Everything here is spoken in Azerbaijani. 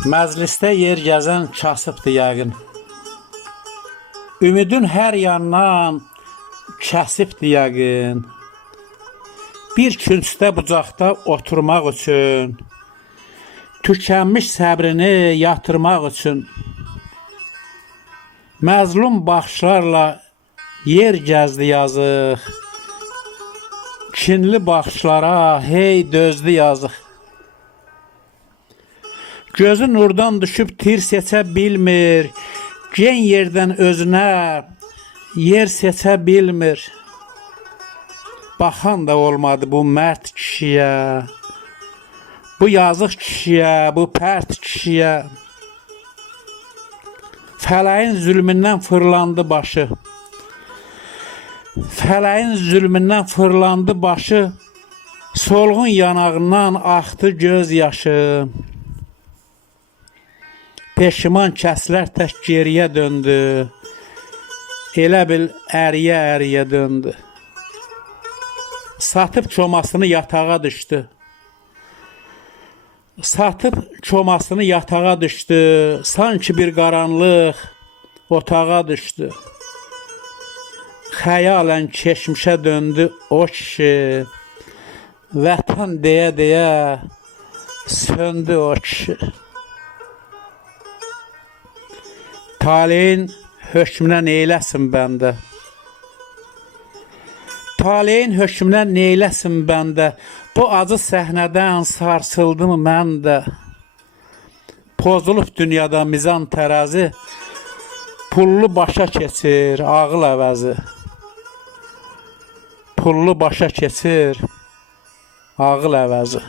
Məclisdə yer gəzən kasıbdır yəqin. Ümidin hər yandan kəsibdir yəqin. Bir küncdə bucaqda oturmaq üçün, tükənmiş səbrini yatırmaq üçün, məzlum baxışlarla yer gəzdi yazıq. Kinli baxışlara hey dözdü yazıq. Gözü nurdan düşüb tir seçə bilmir, gen yerdən özünə yer seçə bilmir. Baxan da olmadı bu mərd kişiyə, bu yazıq kişiyə, bu pərt kişiyə. Fələyin zülmündən fırlandı başı, fələyin zülmündən fırlandı başı, solğun yanağından axdı göz yaşı. Peşiman kəslər tək geriyə döndü, elə bil əriyə-əriyə döndü. Satıb çomasını yatağa düşdü. Satıb çomasını yatağa düşdü, sanki bir qaranlıq otağa düşdü. Xəyalən keçmişə döndü o kişi, vətən deyə-deyə söndü o kişi. Taleyin hökmünə neyləsin bəndə? Taleyin hökmünə neyləsin bəndə? Bu acı səhnədən sarsıldım mən də. Pozulub dünyada mizan tərəzi, pullu başa keçir ağıl əvəzi. Pullu başa keçir ağıl əvəzi.